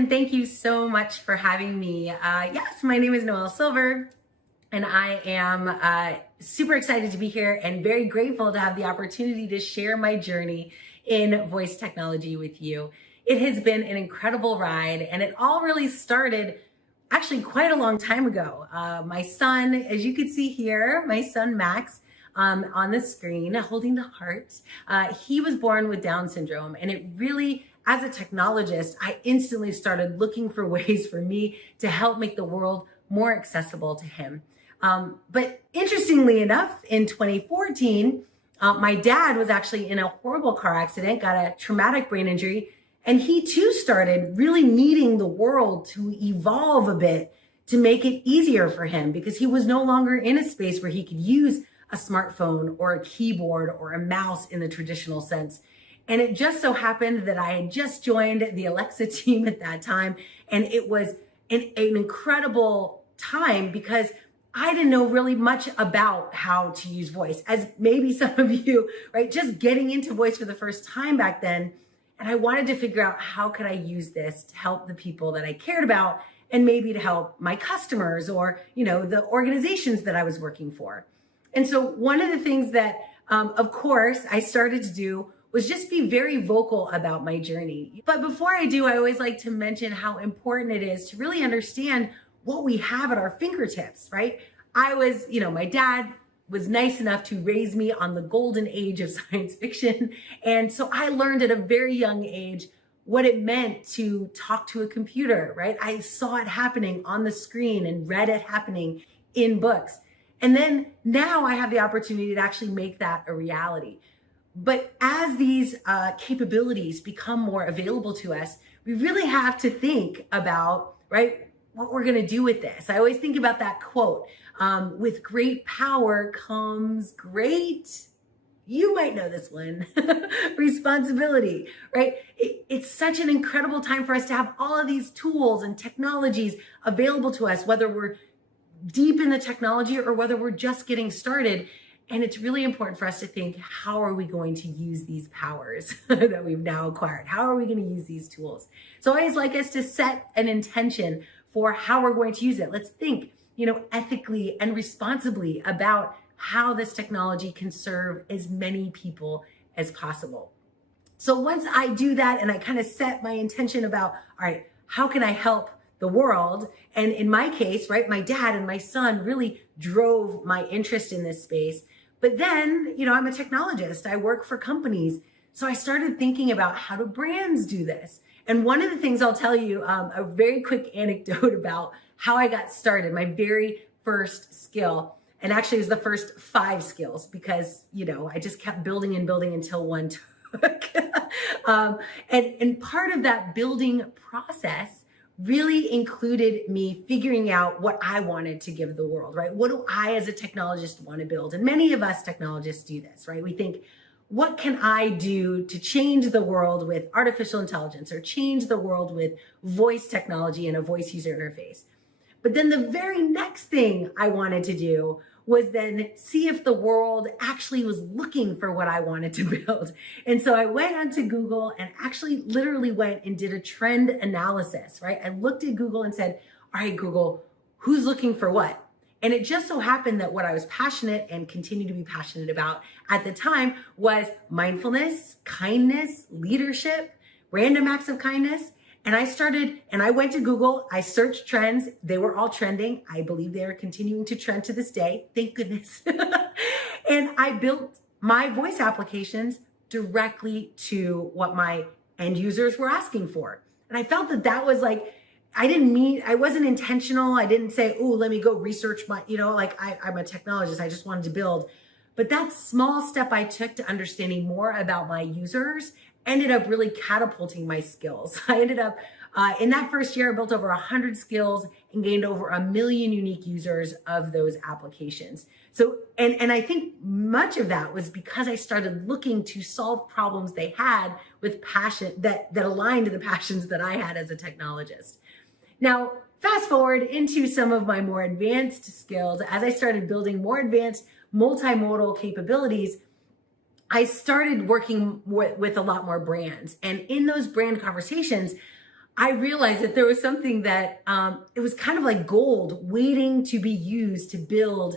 and thank you so much for having me. Yes, my name is Noelle Silver, and I am super excited to be here and very grateful to have the opportunity to share my journey in voice technology with you. It has been an incredible ride, and it all really started actually quite a long time ago. My son, as you can see here, my son Max, on the screen holding the heart, he was born with Down syndrome, and it really, as a technologist, I instantly started looking for ways for me to help make the world more accessible to him. But interestingly enough, in 2014, my dad was actually in a horrible car accident, got a traumatic brain injury, and he too started really needing the world to evolve a bit to make it easier for him, because he was no longer in a space where he could use a smartphone or a keyboard or a mouse in the traditional sense. And it just so happened that I had just joined the Alexa team at that time. And it was an incredible time because I didn't know really much about how to use voice, as maybe some of you, right? Just getting into voice for the first time back then. And I wanted to figure out how could I use this to help the people that I cared about, and maybe to help my customers or, the organizations that I was working for. And so one of the things that, of course, I started to do was just be very vocal about my journey. But before I do, I always like to mention how important it is to really understand what we have at our fingertips, right? My dad was nice enough to raise me on the golden age of science fiction. And so I learned at a very young age what it meant to talk to a computer, right? I saw it happening on the screen and read it happening in books. And then now I have the opportunity to actually make that a reality. But as these capabilities become more available to us, we really have to think about, right, what we're going to do with this. I always think about that quote, with great power comes great, you might know this one, responsibility, right? It's such an incredible time for us to have all of these tools and technologies available to us, whether we're deep in the technology or whether we're just getting started. And it's really important for us to think, how are we going to use these powers that we've now acquired? How are we going to use these tools? So I always like us to set an intention for how we're going to use it. Let's think, ethically and responsibly about how this technology can serve as many people as possible. So once I do that and I kind of set my intention about, all right, how can I help the world? And in my case, right, my dad and my son really drove my interest in this space. But then, I'm a technologist. I work for companies. So I started thinking about, how do brands do this? And one of the things I'll tell you, a very quick anecdote about how I got started, my very first skill. And actually it was the first 5 skills because, I just kept building and building until one took. And part of that building process really included me figuring out what I wanted to give the world, right? What do I as a technologist want to build? And many of us technologists do this, right? We think, what can I do to change the world with artificial intelligence, or change the world with voice technology and a voice user interface? But then the very next thing I wanted to do was then see if the world actually was looking for what I wanted to build. And so I went onto Google and actually literally went and did a trend analysis, right? I looked at Google and said, all right, Google, who's looking for what? And it just so happened that what I was passionate and continue to be passionate about at the time was mindfulness, kindness, leadership, random acts of kindness. And I went to Google, I searched trends. They were all trending. I believe they are continuing to trend to this day. Thank goodness. And I built my voice applications directly to what my end users were asking for. And I felt that was like, I wasn't intentional. I didn't say, oh, let me go research I'm a technologist. I just wanted to build. But that small step I took to understanding more about my users ended up really catapulting my skills. I ended up, in that first year, I built over 100 skills and gained over 1 million unique users of those applications. So, and I think much of that was because I started looking to solve problems they had with passion that aligned to the passions that I had as a technologist. Now, fast forward into some of my more advanced skills. As I started building more advanced multimodal capabilities, I started working with a lot more brands. And in those brand conversations, I realized that there was something that it was kind of like gold waiting to be used to build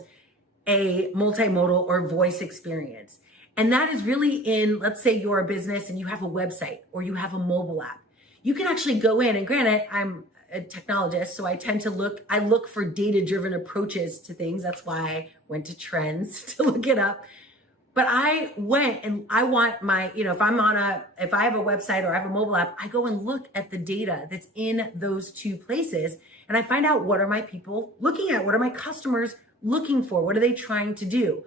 a multimodal or voice experience. And that is really in, let's say you're a business and you have a website or you have a mobile app. You can actually go in, and granted, I'm a technologist, so I tend to look for data-driven approaches to things. That's why I went to Trends to look it up. But I went and I want my, if I have a website or I have a mobile app, I go and look at the data that's in those two places. And I find out, what are my people looking at? What are my customers looking for? What are they trying to do?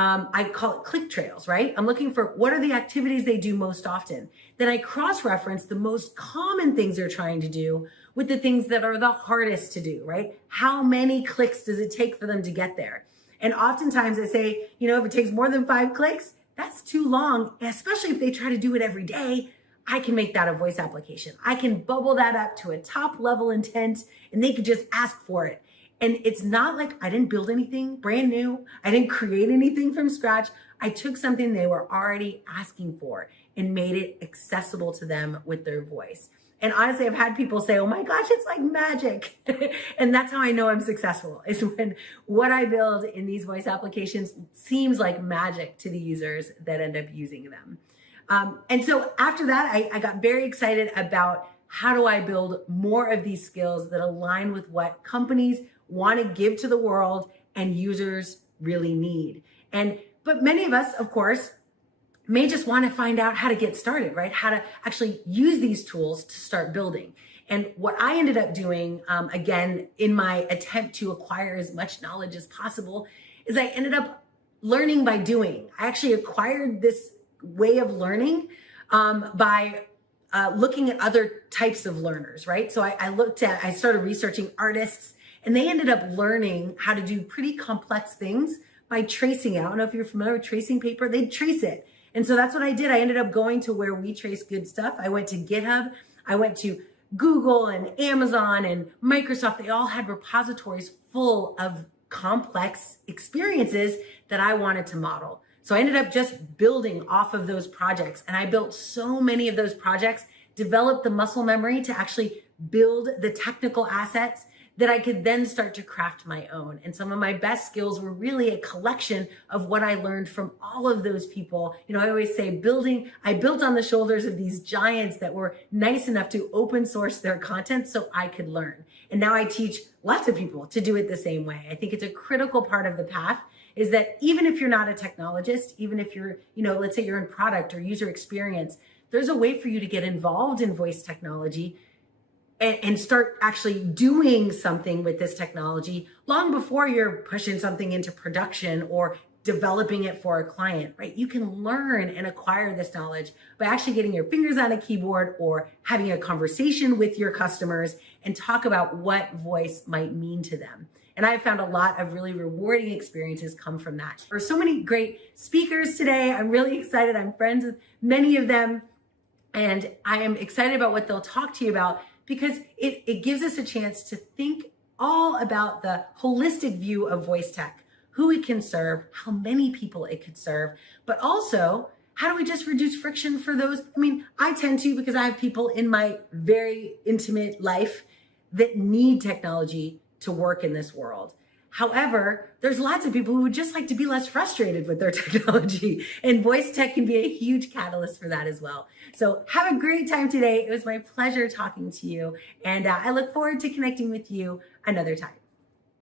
I call it click trails, right? I'm looking for what are the activities they do most often. Then I cross-reference the most common things they're trying to do with the things that are the hardest to do, right? How many clicks does it take for them to get there? And oftentimes I say, if it takes more than 5 clicks, that's too long, especially if they try to do it every day. I can make that a voice application. I can bubble that up to a top level intent and they could just ask for it. And it's not like I didn't build anything brand new. I didn't create anything from scratch. I took something they were already asking for and made it accessible to them with their voice. And honestly, I've had people say, oh my gosh, it's like magic. And that's how I know I'm successful, is when what I build in these voice applications seems like magic to the users that end up using them. And so after that, I got very excited about how do I build more of these skills that align with what companies want to give to the world and users really need. But many of us, of course, may just want to find out how to get started, right? How to actually use these tools to start building. And what I ended up doing, again, in my attempt to acquire as much knowledge as possible, is I ended up learning by doing. I actually acquired this way of learning by looking at other types of learners, right? So I started researching artists, and they ended up learning how to do pretty complex things by tracing it. I don't know if you're familiar with tracing paper, they'd trace it. And so that's what I did. I ended up going to where we trace good stuff. I went to GitHub, I went to Google and Amazon and Microsoft. They all had repositories full of complex experiences that I wanted to model. So I ended up just building off of those projects. And I built so many of those projects, developed the muscle memory to actually build the technical assets that I could then start to craft my own. And some of my best skills were really a collection of what I learned from all of those people. I always say I built on the shoulders of these giants that were nice enough to open source their content so I could learn. And now I teach lots of people to do it the same way. I think it's a critical part of the path, is that even if you're not a technologist, even if you're, let's say you're in product or user experience, there's a way for you to get involved in voice technology and start actually doing something with this technology long before you're pushing something into production or developing it for a client, right? You can learn and acquire this knowledge by actually getting your fingers on a keyboard or having a conversation with your customers and talk about what voice might mean to them. And I've found a lot of really rewarding experiences come from that. There are so many great speakers today. I'm really excited. I'm friends with many of them. And I am excited about what they'll talk to you about, because it gives us a chance to think all about the holistic view of voice tech, who it can serve, how many people it could serve, but also how do we just reduce friction for those? I tend to, because I have people in my very intimate life that need technology to work in this world. However, there's lots of people who would just like to be less frustrated with their technology, and voice tech can be a huge catalyst for that as well. So have a great time today. It was my pleasure talking to you, and I look forward to connecting with you another time.